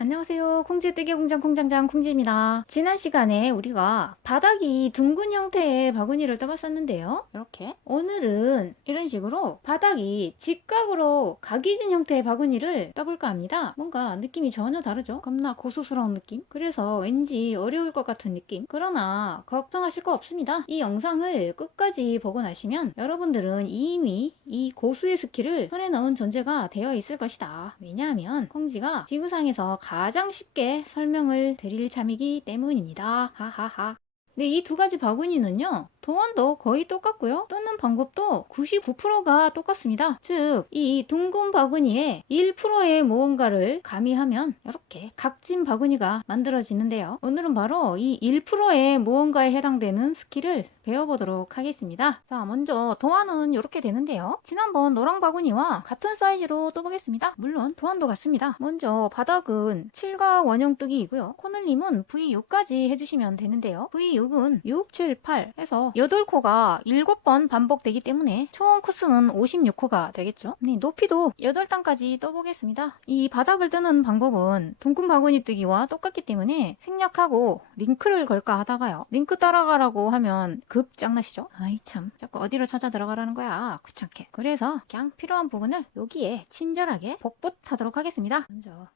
안녕하세요. 콩쥐 뜨개 공장 공장장 콩쥐입니다. 지난 시간에 우리가 바닥이 둥근 형태의 바구니를 떠봤었는데요. 이렇게 오늘은 이런 식으로 바닥이 직각으로 각이진 형태의 바구니를 떠볼까 합니다. 뭔가 느낌이 전혀 다르죠? 겁나 고수스러운 느낌? 그래서 왠지 어려울 것 같은 느낌? 그러나 걱정하실 거 없습니다. 이 영상을 끝까지 보고 나시면 여러분들은 이미 이 고수의 스킬을 손에 넣은 존재가 되어 있을 것이다. 왜냐하면 콩쥐가 지구상에서 가장 쉽게 설명을 드릴 참이기 때문입니다. 하하하. 네, 이 두 가지 바구니는요, 도안도 거의 똑같고요. 뜯는 방법도 99%가 똑같습니다. 즉, 이 둥근 바구니에 1%의 무언가를 가미하면 이렇게 각진 바구니가 만들어지는데요. 오늘은 바로 이 1%의 무언가에 해당되는 스킬을 배워보도록 하겠습니다. 자, 먼저 도안은 이렇게 되는데요. 지난번 노랑 바구니와 같은 사이즈로 떠보겠습니다. 물론 도안도 같습니다. 먼저 바닥은 칠각 원형 뜨기이고요. 코늘림은 V6까지 해주시면 되는데요. V6은 6, 7, 8 해서 8코가 7번 반복되기 때문에 총 코스는 56코가 되겠죠. 높이도 8단까지 떠보겠습니다. 이 바닥을 뜨는 방법은 둥근 바구니 뜨기와 똑같기 때문에 생략하고 링크를 걸까 하다가요. 링크 따라가라고 하면 급 짱나시죠? 아이 참, 자꾸 어디로 찾아 들어가라는 거야. 귀찮게. 그래서 그냥 필요한 부분을 여기에 친절하게 복붙하도록 하겠습니다. 먼저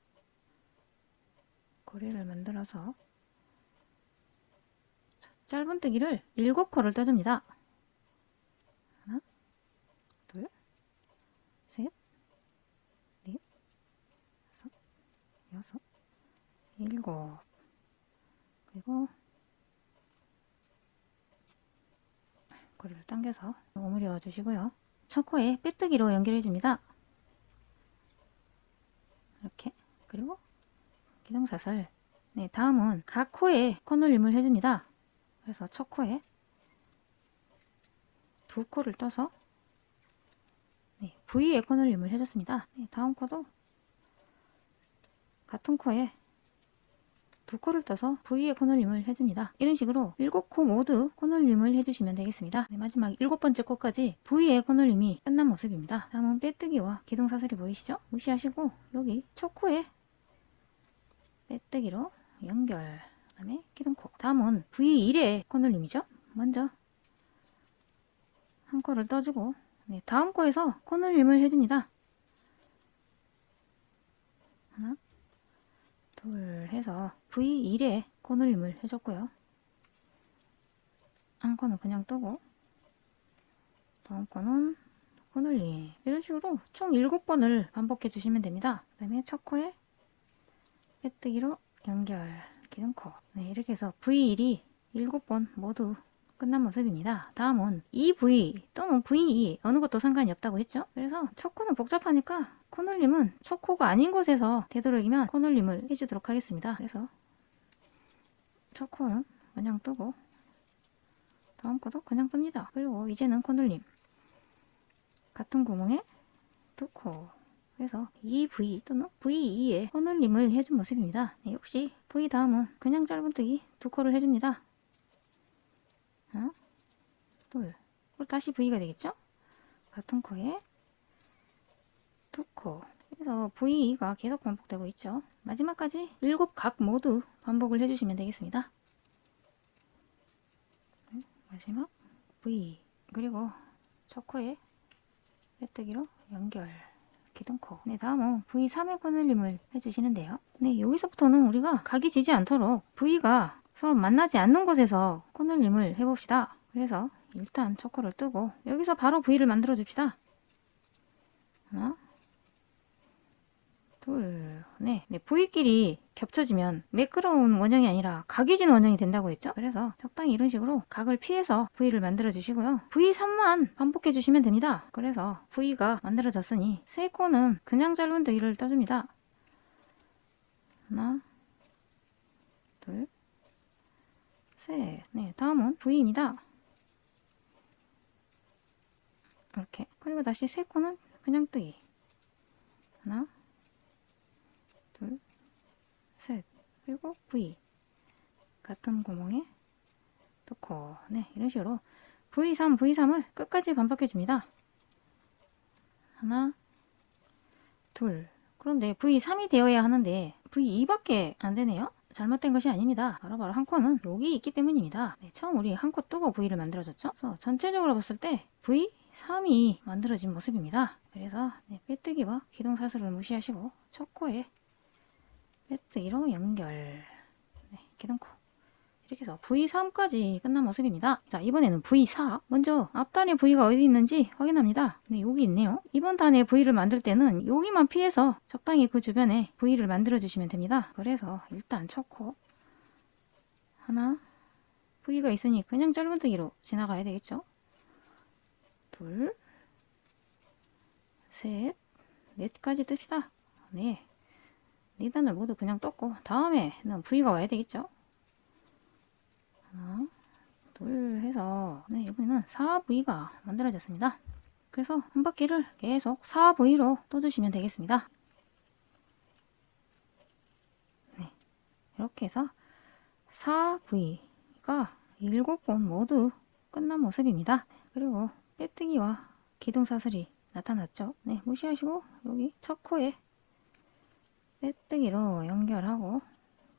고리를 만들어서 짧은 뜨기를 7코를 떠줍니다. 하나, 둘, 셋, 넷, 다섯, 여섯, 일곱. 그리고 고리를 당겨서 오므려 주시고요. 첫 코에 빼뜨기로 연결해 줍니다. 이렇게. 그리고 기둥사슬. 네, 다음은 각 코에 코놀림을 해줍니다. 그래서 첫 코에 두 코를 떠서 네, V에 코놀림을 해줬습니다. 네, 다음 코도 같은 코에 두 코를 떠서 V에 코놀림을 해줍니다. 이런 식으로 7코 모두 코놀림을 해주시면 되겠습니다. 네, 마지막 7번째 코까지 V에 코놀림이 끝난 모습입니다. 다음은 빼뜨기와 기둥사슬이 보이시죠? 무시하시고 여기 첫 코에 빼뜨기로 연결, 그 다음에 기둥코. 다음은 V1의 코놀림이죠. 먼저 한 코를 떠주고 네, 다음 코에서 코놀림을 해줍니다. 하나, 둘 해서 V1에 코놀림을 해줬고요. 한 코는 그냥 뜨고 다음 코는 코놀림. 이런 식으로 총 7번을 반복해 주시면 됩니다. 그 다음에 첫 코에 빼뜨기로 연결, 기둥코. 네, 이렇게 해서 V1이 7번 모두 끝난 모습입니다. 다음은 EV 또는 VE 어느 것도 상관이 없다고 했죠. 그래서 첫 코는 복잡하니까 코놀림은 첫 코가 아닌 곳에서 되도록이면 코놀림을 해주도록 하겠습니다. 그래서 첫 코는 그냥 뜨고 다음 코도 그냥 뜹니다. 그리고 이제는 코놀림 같은 구멍에 두 코 해서 EV 또는 VE에 코놀림을 해준 모습입니다. 네, 역시 V 다음은 그냥 짧은뜨기 두 코를 해줍니다. 하나, 둘. 그리고 다시 V가 되겠죠? 같은 코에 두 코. 그래서 V가 계속 반복되고 있죠. 마지막까지 7각 모두 반복을 해주시면 되겠습니다. 마지막 V. 그리고 첫 코에 빼뜨기로 연결. 기둥코. 네, 다음은 V3의 코놀림을 해주시는데요. 네, 여기서부터는 우리가 각이 지지 않도록 V가 서로 만나지 않는 곳에서 코놀림을 해봅시다. 그래서 일단 첫 코를 뜨고 여기서 바로 V를 만들어 줍시다. 하나, 둘, 네. V끼리 겹쳐지면 매끄러운 원형이 아니라 각이 진 원형이 된다고 했죠. 그래서 적당히 이런 식으로 각을 피해서 V를 만들어 주시고요. V3만 반복해 주시면 됩니다. 그래서 V가 만들어졌으니 세 코는 그냥 짧은 뜨기를 떠줍니다. 하나, 둘, 셋. 네, 다음은 V입니다. 이렇게. 그리고 다시 세 코는 그냥 뜨기. 하나, 둘, 셋. 그리고 V. 같은 구멍에 두 코. 네, 이런 식으로 V3, V3을 끝까지 반복해 줍니다. 하나, 둘. 그런데 V3이 되어야 하는데 V2밖에 안 되네요. 잘못된 것이 아닙니다. 바로 한 코는 여기 있기 때문입니다. 네, 처음 우리 한 코 뜨고 V를 만들어줬죠. 그래서 전체적으로 봤을 때 V3이 만들어진 모습입니다. 그래서 네, 빼뜨기와 기둥사슬을 무시하시고 첫 코에 빼뜨기로 연결. 네, 기둥코. 이렇게 해서 V3까지 끝난 모습입니다. 자, 이번에는 V4. 먼저 앞단에 V가 어디 있는지 확인합니다. 네, 여기 있네요. 이번 단에 V를 만들 때는 여기만 피해서 적당히 그 주변에 V를 만들어 주시면 됩니다. 그래서 일단 첫 코 하나, V가 있으니 그냥 짧은뜨기로 지나가야 되겠죠. 둘, 셋, 넷까지 뜹시다. 네, 네 단을 모두 그냥 떴고 다음에는 V가 와야 되겠죠. 하나, 둘 해서 네, 이번에는 4V가 만들어졌습니다. 그래서 한 바퀴를 계속 4V로 떠주시면 되겠습니다. 네, 이렇게 해서 4V가 7번 모두 끝난 모습입니다. 그리고 빼뜨기와 기둥사슬이 나타났죠. 네, 무시하시고 여기 첫 코에 빼뜨기로 연결하고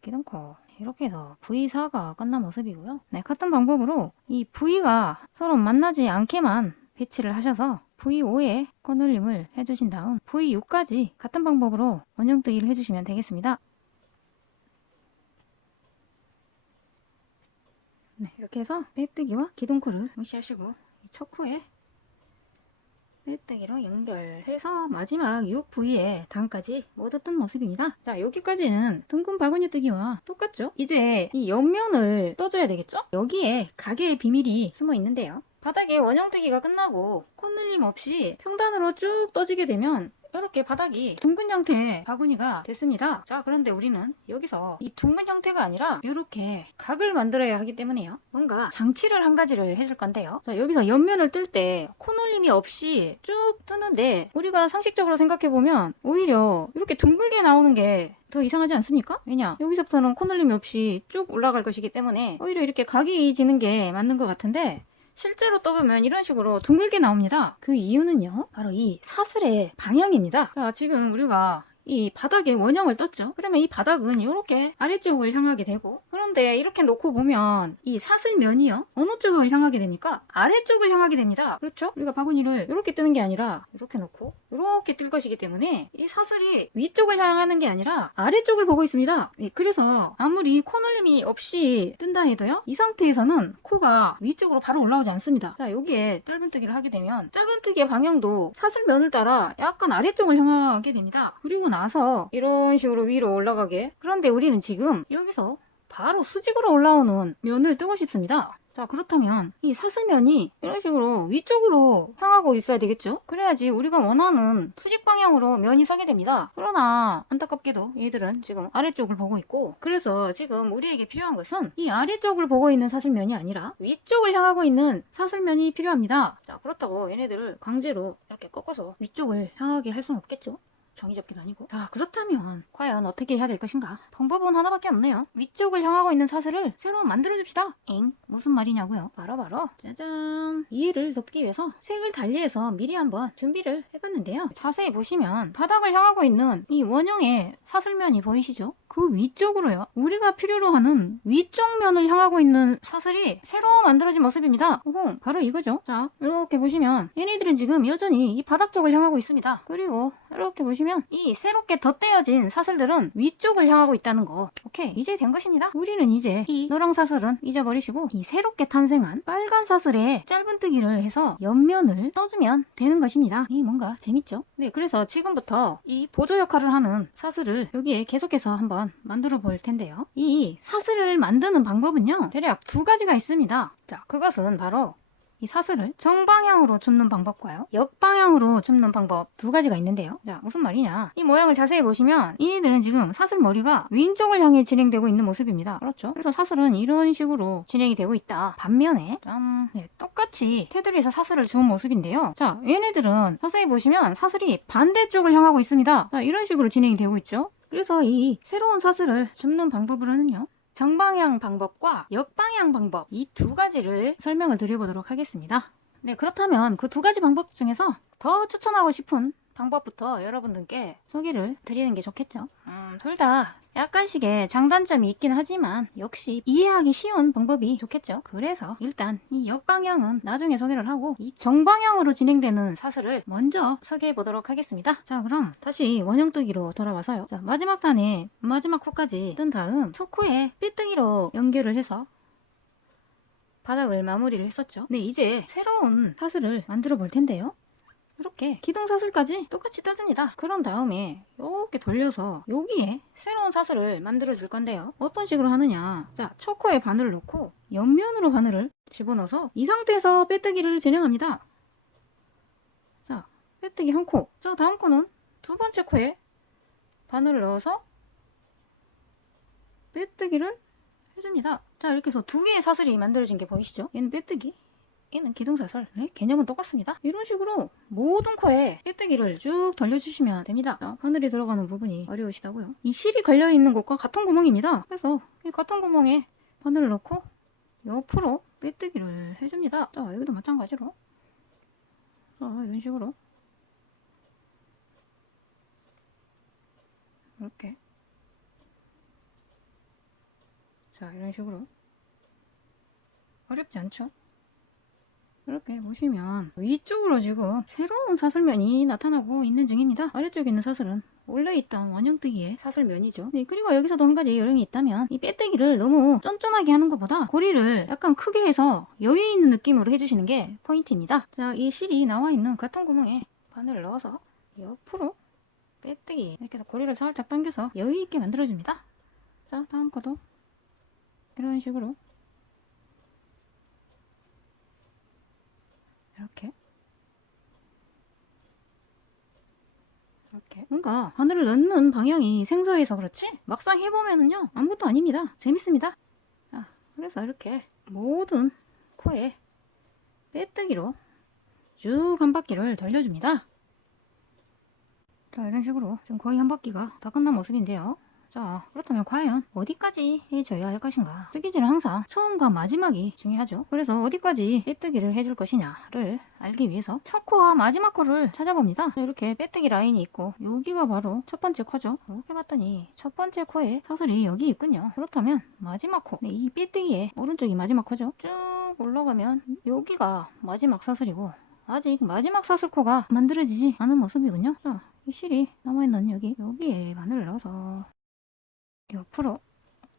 기둥코 이렇게 해서 V4가 끝난 모습이고요. 네, 같은 방법으로 이 V가 서로 만나지 않게만 배치를 하셔서 V5에 코늘림을 해주신 다음 V6까지 같은 방법으로 원형뜨기를 해주시면 되겠습니다. 네, 이렇게 해서 빼뜨기와 기둥코를 무시하시고 첫 코에 빼뜨기로 연결해서 마지막 6V의 단까지 모두 뜬 모습입니다. 자, 여기까지는 둥근 바구니 뜨기와 똑같죠? 이제 이 옆면을 떠줘야 되겠죠? 여기에 가게의 비밀이 숨어 있는데요. 바닥에 원형뜨기가 끝나고 콧늘림 없이 평단으로 쭉 떠지게 되면 이렇게 바닥이 둥근 형태의 바구니가 됐습니다. 자, 그런데 우리는 여기서 이 둥근 형태가 아니라 이렇게 각을 만들어야 하기 때문에요. 뭔가 장치를 한 가지를 해줄 건데요. 자, 여기서 옆면을 뜰 때 코늘림이 없이 쭉 뜨는데 우리가 상식적으로 생각해보면 오히려 이렇게 둥글게 나오는 게 더 이상하지 않습니까? 왜냐? 여기서부터는 코늘림이 없이 쭉 올라갈 것이기 때문에 오히려 이렇게 각이 지는 게 맞는 것 같은데 실제로 떠보면 이런 식으로 둥글게 나옵니다. 그 이유는요, 바로 이 사슬의 방향입니다. 자, 지금 우리가 이 바닥에 원형을 떴죠. 그러면 이 바닥은 이렇게 아래쪽을 향하게 되고, 그런데 이렇게 놓고 보면 이 사슬면이요, 어느 쪽을 향하게 됩니까? 아래쪽을 향하게 됩니다. 그렇죠? 우리가 바구니를 이렇게 뜨는 게 아니라 이렇게 놓고 이렇게 뜰 것이기 때문에 이 사슬이 위쪽을 향하는 게 아니라 아래쪽을 보고 있습니다. 네, 그래서 아무리 코늘림이 없이 뜬다 해도요, 이 상태에서는 코가 위쪽으로 바로 올라오지 않습니다. 자, 여기에 짧은뜨기를 하게 되면 짧은뜨기의 방향도 사슬면을 따라 약간 아래쪽을 향하게 됩니다. 그리고 나서 이런 식으로 위로 올라가게. 그런데 우리는 지금 여기서 바로 수직으로 올라오는 면을 뜨고 싶습니다. 자, 그렇다면 이 사슬면이 이런 식으로 위쪽으로 향하고 있어야 되겠죠? 그래야지 우리가 원하는 수직 방향으로 면이 서게 됩니다. 그러나 안타깝게도 얘들은 지금 아래쪽을 보고 있고, 그래서 지금 우리에게 필요한 것은 이 아래쪽을 보고 있는 사슬면이 아니라 위쪽을 향하고 있는 사슬면이 필요합니다. 자, 그렇다고 얘네들을 강제로 이렇게 꺾어서 위쪽을 향하게 할 수는 없겠죠? 종이접기도 아니고. 자, 그렇다면 과연 어떻게 해야 될 것인가? 방법은 하나밖에 없네요. 위쪽을 향하고 있는 사슬을 새로 만들어줍시다. 엥? 무슨 말이냐고요? 바로 짜잔! 이해를 돕기 위해서 색을 달리해서 미리 한번 준비를 해봤는데요. 자세히 보시면 바닥을 향하고 있는 이 원형의 사슬면이 보이시죠? 그 위쪽으로요, 우리가 필요로 하는 위쪽 면을 향하고 있는 사슬이 새로 만들어진 모습입니다. 오호, 바로 이거죠. 자, 이렇게 보시면 얘네들은 지금 여전히 이 바닥 쪽을 향하고 있습니다. 그리고 이렇게 보시면 이 새롭게 덧대어진 사슬들은 위쪽을 향하고 있다는 거. 오케이, 이제 된 것입니다. 우리는 이제 이 노랑 사슬은 잊어버리시고 이 새롭게 탄생한 빨간 사슬에 짧은뜨기를 해서 옆면을 떠주면 되는 것입니다. 이 뭔가 재밌죠? 네, 그래서 지금부터 이 보조 역할을 하는 사슬을 여기에 계속해서 한번 만들어 볼 텐데요. 이 사슬을 만드는 방법은요, 대략 두 가지가 있습니다. 자, 그것은 바로 이 사슬을 정방향으로 줍는 방법과요, 역방향으로 줍는 방법 두 가지가 있는데요. 자, 무슨 말이냐? 이 모양을 자세히 보시면 이들은 지금 사슬 머리가 왼쪽을 향해 진행되고 있는 모습입니다. 그렇죠? 그래서 사슬은 이런 식으로 진행이 되고 있다. 반면에 짠! 네, 똑같이 테두리에서 사슬을 주운 모습인데요. 자, 얘네들은 자세히 보시면 사슬이 반대쪽을 향하고 있습니다. 자, 이런 식으로 진행이 되고 있죠. 그래서 이 새로운 사슬을 줍는 방법으로는요, 정방향 방법과 역방향 방법, 이 두 가지를 설명을 드려보도록 하겠습니다. 네, 그렇다면 그 두 가지 방법 중에서 더 추천하고 싶은 방법부터 여러분들께 소개를 드리는 게 좋겠죠. 둘 다 약간씩의 장단점이 있긴 하지만 역시 이해하기 쉬운 방법이 좋겠죠. 그래서 일단 이 역방향은 나중에 소개를 하고 이 정방향으로 진행되는 사슬을 먼저 소개해 보도록 하겠습니다. 자, 그럼 다시 원형뜨기로 돌아와서요. 자, 마지막 단에 마지막 코까지 뜬 다음 첫 코에 삐뜨기로 연결을 해서 바닥을 마무리를 했었죠. 네, 이제 새로운 사슬을 만들어 볼 텐데요. 이렇게 기둥 사슬까지 똑같이 떠줍니다. 그런 다음에 이렇게 돌려서 여기에 새로운 사슬을 만들어 줄 건데요. 어떤 식으로 하느냐. 자, 첫 코에 바늘을 넣고 옆면으로 바늘을 집어넣어서 이 상태에서 빼뜨기를 진행합니다. 자, 빼뜨기 한 코. 자, 다음 코는 두 번째 코에 바늘을 넣어서 빼뜨기를 해줍니다. 자, 이렇게 해서 두 개의 사슬이 만들어진 게 보이시죠? 얘는 빼뜨기, 얘는 기둥사슬. 네, 개념은 똑같습니다. 이런 식으로 모든 코에 빼뜨기를 쭉 돌려주시면 됩니다. 자, 바늘이 들어가는 부분이 어려우시다고요? 이 실이 걸려있는 곳과 같은 구멍입니다. 그래서 이 같은 구멍에 바늘을 넣고 옆으로 빼뜨기를 해줍니다. 자, 여기도 마찬가지로 자, 이런 식으로 이렇게 자, 이런 식으로 어렵지 않죠? 이렇게 보시면 위쪽으로 지금 새로운 사슬면이 나타나고 있는 중입니다. 아래쪽에 있는 사슬은 원래 있던 원형뜨기의 사슬면이죠. 네, 그리고 여기서도 한 가지 요령이 있다면 이 빼뜨기를 너무 쫀쫀하게 하는 것보다 고리를 약간 크게 해서 여유 있는 느낌으로 해주시는 게 포인트입니다. 자, 이 실이 나와 있는 같은 구멍에 바늘을 넣어서 옆으로 빼뜨기 이렇게 해서 고리를 살짝 당겨서 여유 있게 만들어줍니다. 자, 다음 거도 이런 식으로 이렇게 뭔가 바늘을 넣는 방향이 생소해서 그렇지 막상 해보면은요 아무것도 아닙니다. 재밌습니다. 자, 그래서 이렇게 모든 코에 빼뜨기로 쭉 한 바퀴를 돌려줍니다. 자, 이런 식으로 지금 거의 한 바퀴가 다 끝난 모습인데요. 자, 그렇다면 과연 어디까지 해줘야 할 것인가? 뜨기질은 항상 처음과 마지막이 중요하죠. 그래서 어디까지 빼뜨기를 해줄 것이냐를 알기 위해서 첫 코와 마지막 코를 찾아봅니다. 이렇게 빼뜨기 라인이 있고 여기가 바로 첫 번째 코죠. 이렇게 봤더니 첫 번째 코에 사슬이 여기 있군요. 그렇다면 마지막 코, 네, 이 빼뜨기의 오른쪽이 마지막 코죠. 쭉 올라가면 여기가 마지막 사슬이고 아직 마지막 사슬코가 만들어지지 않은 모습이군요. 자, 이 실이 남아있는 여기에 바늘을 넣어서 옆으로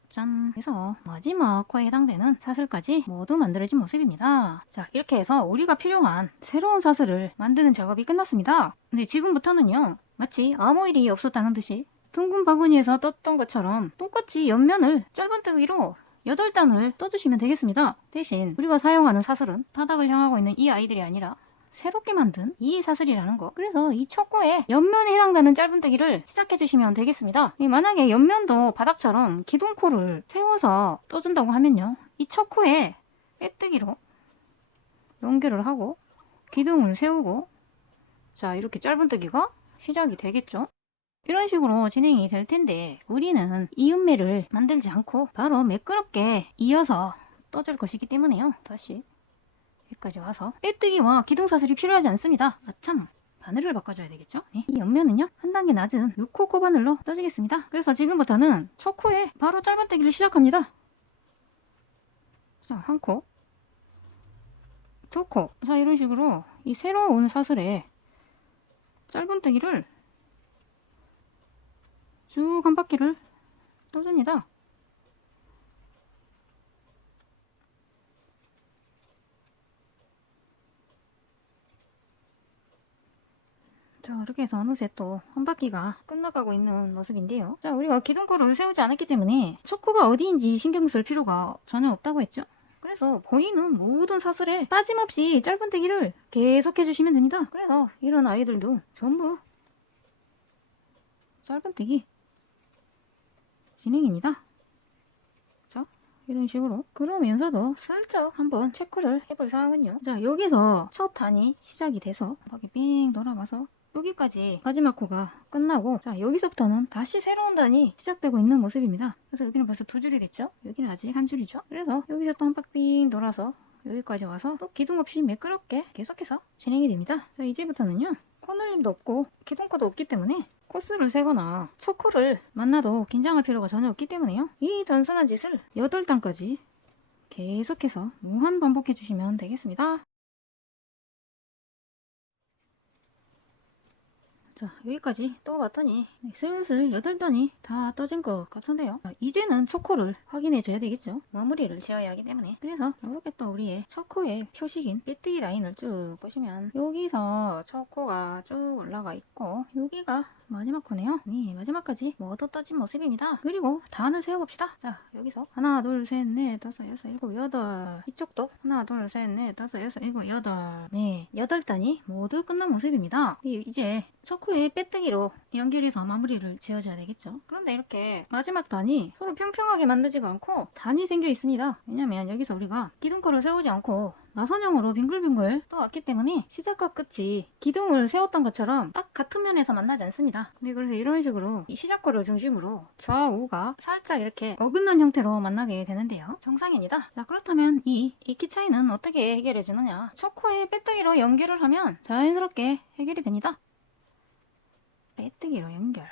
짠 해서 마지막 코에 해당되는 사슬까지 모두 만들어진 모습입니다. 자, 이렇게 해서 우리가 필요한 새로운 사슬을 만드는 작업이 끝났습니다. 근데 지금부터는요 마치 아무 일이 없었다는 듯이 둥근 바구니에서 떴던 것처럼 똑같이 옆면을 짧은뜨기로 8단을 떠주시면 되겠습니다. 대신 우리가 사용하는 사슬은 바닥을 향하고 있는 이 아이들이 아니라 새롭게 만든 이 사슬이라는 거. 그래서 이 첫 코에 옆면에 해당되는 짧은뜨기를 시작해 주시면 되겠습니다. 만약에 옆면도 바닥처럼 기둥코를 세워서 떠준다고 하면요 이 첫 코에 빼뜨기로 연결을 하고 기둥을 세우고 자, 이렇게 짧은뜨기가 시작이 되겠죠. 이런 식으로 진행이 될 텐데 우리는 이음매를 만들지 않고 바로 매끄럽게 이어서 떠줄 것이기 때문에요. 다시 여기까지 와서 빼뜨기와 기둥사슬이 필요하지 않습니다. 아참, 바늘을 바꿔줘야 되겠죠? 네. 이 옆면은요 한 단계 낮은 6코 코바늘로 떠주겠습니다. 그래서 지금부터는 첫 코에 바로 짧은뜨기를 시작합니다. 자, 한 코, 두 코. 자, 이런 식으로 이 새로운 사슬에 짧은뜨기를 쭉 한 바퀴를 떠줍니다. 자, 이렇게 해서 어느새 또 한 바퀴가 끝나가고 있는 모습인데요. 자, 우리가 기둥코를 세우지 않았기 때문에 첫 코가 어디인지 신경 쓸 필요가 전혀 없다고 했죠. 그래서 보이는 모든 사슬에 빠짐없이 짧은뜨기를 계속 해주시면 됩니다. 그래서 이런 아이들도 전부 짧은뜨기 진행입니다. 자, 이런 식으로. 그러면서도 슬쩍 한번 체크를 해볼 상황은요. 자, 여기서 첫 단이 시작이 돼서 바퀴 삥 돌아와서 여기까지 마지막 코가 끝나고 자, 여기서부터는 다시 새로운 단이 시작되고 있는 모습입니다. 그래서 여기는 벌써 두 줄이 됐죠. 여기는 아직 한 줄이죠. 그래서 여기서 또 한 바퀴 삥 돌아서 여기까지 와서 또 기둥 없이 매끄럽게 계속해서 진행이 됩니다. 자, 이제부터는요. 코늘림도 없고 기둥과도 없기 때문에 코스를 세거나 초코를 만나도 긴장할 필요가 전혀 없기 때문에요. 이 단순한 짓을 8단까지 계속해서 무한 반복해 주시면 되겠습니다. 자, 여기까지 떠봤더니 슬슬 8단이 다 떠진 것 같은데요. 이제는 초코를 확인해 줘야 되겠죠. 마무리를 지어야 하기 때문에. 그래서 이렇게 또 우리의 초코의 표식인 삐뚤기 라인을 쭉 보시면 여기서 초코가 쭉 올라가 있고 여기가 마지막 코네요. 네, 마지막까지 모두 떠진 모습입니다. 그리고 단을 세어봅시다. 자, 여기서 하나, 둘, 셋, 넷, 다섯, 여섯, 일곱, 여덟. 이쪽도 하나, 둘, 셋, 넷, 다섯, 여섯, 일곱, 여덟. 네, 8단이 모두 끝난 모습입니다. 이제 초코의 빼뜨기로 연결해서 마무리를 지어줘야 되겠죠. 그런데 이렇게 마지막 단이 서로 평평하게 만들지가 않고 단이 생겨 있습니다. 왜냐면 여기서 우리가 기둥거를 세우지 않고 나선형으로 빙글빙글 떠왔기 때문에 시작과 끝이 기둥을 세웠던 것처럼 딱 같은 면에서 만나지 않습니다. 네, 그래서 이런 식으로 이 시작거를 중심으로 좌우가 살짝 이렇게 어긋난 형태로 만나게 되는데요. 정상입니다. 자, 그렇다면 이 키 차이는 어떻게 해결해 주느냐? 초코의 빼뜨기로 연결을 하면 자연스럽게 해결이 됩니다. 빼뜨기로 연결.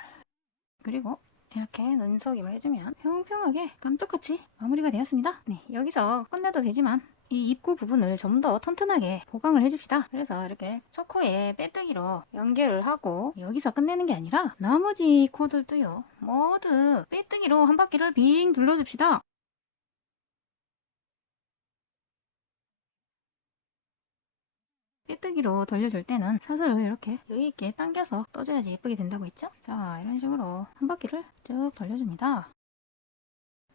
그리고 이렇게 눈속임을 해주면 평평하게 깜짝같이 마무리가 되었습니다. 네, 여기서 끝내도 되지만 이 입구 부분을 좀 더 튼튼하게 보강을 해줍시다. 그래서 이렇게 초코에 빼뜨기로 연결을 하고 여기서 끝내는 게 아니라 나머지 코들도요 모두 빼뜨기로 한 바퀴를 빙 둘러줍시다. 빼뜨기로 돌려줄 때는 사슬을 이렇게 여유있게 당겨서 떠줘야지 예쁘게 된다고 했죠? 자, 이런 식으로 한 바퀴를 쭉 돌려줍니다.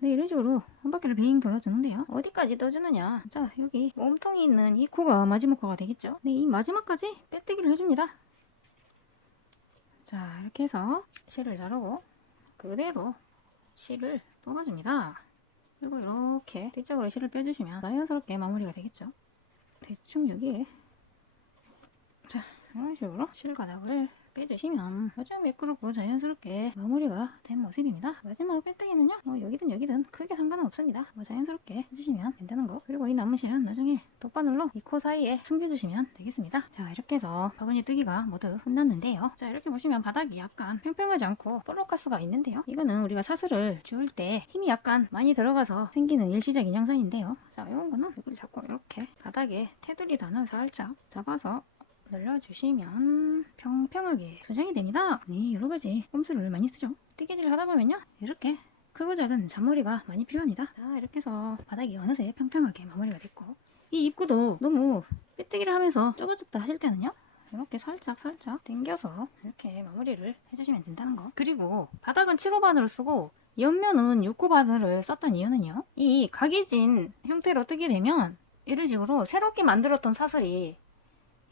네, 이런 식으로 한 바퀴를 빙 돌려주는데요. 어디까지 떠주느냐? 자, 여기 몸통이 있는 이 코가 마지막 코가 되겠죠? 네, 이 마지막까지 빼뜨기를 해줍니다. 자, 이렇게 해서 실을 자르고 그대로 실을 뽑아줍니다. 그리고 이렇게 뒤쪽으로 실을 빼주시면 자연스럽게 마무리가 되겠죠? 대충 여기에 자, 이런 식으로 실가닥을 빼주시면 아주 매끄럽고 자연스럽게 마무리가 된 모습입니다. 마지막 빼뜨기는요, 뭐 여기든 크게 상관은 없습니다. 뭐 자연스럽게 해주시면 된다는 거. 그리고 이 남은 실은 나중에 돗바늘로 이 코 사이에 숨겨주시면 되겠습니다. 자, 이렇게 해서 바구니 뜨기가 모두 끝났는데요. 자, 이렇게 보시면 바닥이 약간 평평하지 않고 볼록가스가 있는데요. 이거는 우리가 사슬을 주울 때 힘이 약간 많이 들어가서 생기는 일시적인 현상인데요. 자, 이런 거는 이걸 잡고 이렇게 바닥에 테두리 단을 살짝 잡아서 눌러주시면 평평하게 수정이 됩니다. 네, 여러가지 꼼수를 많이 쓰죠. 뜨개질을 하다 보면요, 이렇게 크고 작은 잔머리가 많이 필요합니다. 자, 이렇게 해서 바닥이 어느새 평평하게 마무리가 됐고, 이 입구도 너무 빼뜨기를 하면서 좁아졌다 하실 때는요, 이렇게 살짝 당겨서 이렇게 마무리를 해주시면 된다는 거. 그리고 바닥은 7호 바늘을 쓰고 옆면은 6호 바늘을 썼던 이유는요, 이 각이진 형태로 뜨게 되면 이런 식으로 새롭게 만들었던 사슬이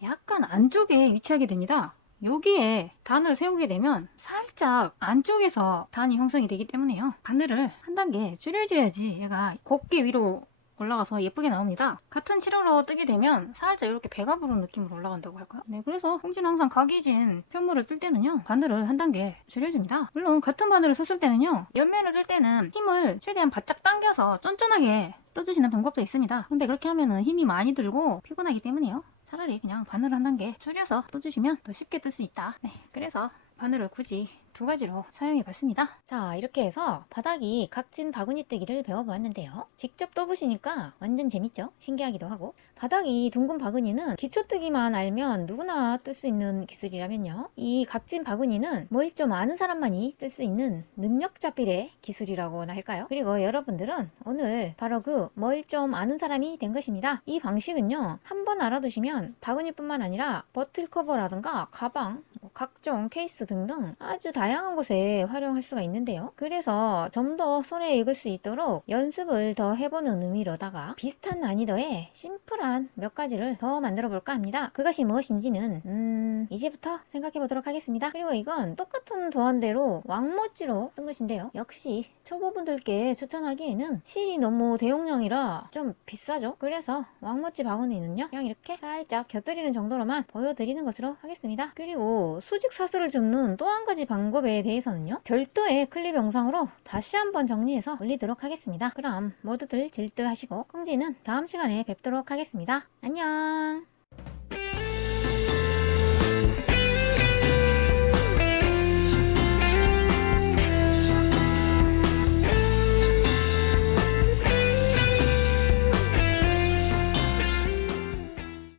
약간 안쪽에 위치하게 됩니다. 여기에 단을 세우게 되면 살짝 안쪽에서 단이 형성이 되기 때문에요. 바늘을 한 단계 줄여줘야지 얘가 곱게 위로 올라가서 예쁘게 나옵니다. 같은 칠호로 뜨게 되면 살짝 이렇게 배가 부른 느낌으로 올라간다고 할까요? 네, 그래서 홍지는 항상 각이진 편물을 뜰 때는요, 바늘을 한 단계 줄여줍니다. 물론 같은 바늘을 썼을 때는요, 옆면을 뜰 때는 힘을 최대한 바짝 당겨서 쫀쫀하게 떠주시는 방법도 있습니다. 그런데 그렇게 하면은 힘이 많이 들고 피곤하기 때문에요, 차라리 그냥 바늘을 한 단계 줄여서 떠주시면 더 쉽게 뜰 수 있다. 네, 그래서 바늘을 굳이 2가지로 사용해 봤습니다. 자, 이렇게 해서 바닥이 각진 바구니 뜨기를 배워보았는데요. 직접 떠보시니까 완전 재밌죠? 신기하기도 하고. 바닥이 둥근 바구니는 기초 뜨기만 알면 누구나 뜰 수 있는 기술이라면요, 이 각진 바구니는 뭘 좀 아는 사람만이 뜰 수 있는 능력자필의 기술이라고나 할까요? 그리고 여러분들은 오늘 바로 그 뭘 좀 아는 사람이 된 것입니다. 이 방식은요, 한번 알아두시면 바구니뿐만 아니라 버틀 커버라든가 가방, 각종 케이스 등등 아주 다양한 곳에 활용할 수가 있는데요. 그래서 좀 더 손에 익을 수 있도록 연습을 더 해보는 의미로다가 비슷한 난이도의 심플한 몇 가지를 더 만들어 볼까 합니다. 그것이 무엇인지는 이제부터 생각해 보도록 하겠습니다. 그리고 이건 똑같은 도안대로 왕모찌로 뜬 것인데요, 역시 초보분들께 추천하기에는 실이 너무 대용량이라 좀 비싸죠. 그래서 왕모찌 바구니는요, 그냥 이렇게 살짝 곁들이는 정도로만 보여드리는 것으로 하겠습니다. 그리고 수직 사슬을 줍는 또 한 가지 방법 방법에 대해서는요, 별도의 클립 영상으로 다시 한번 정리해서 올리도록 하겠습니다. 그럼 모두들 질드하시고 콩지는 다음 시간에 뵙도록 하겠습니다. 안녕.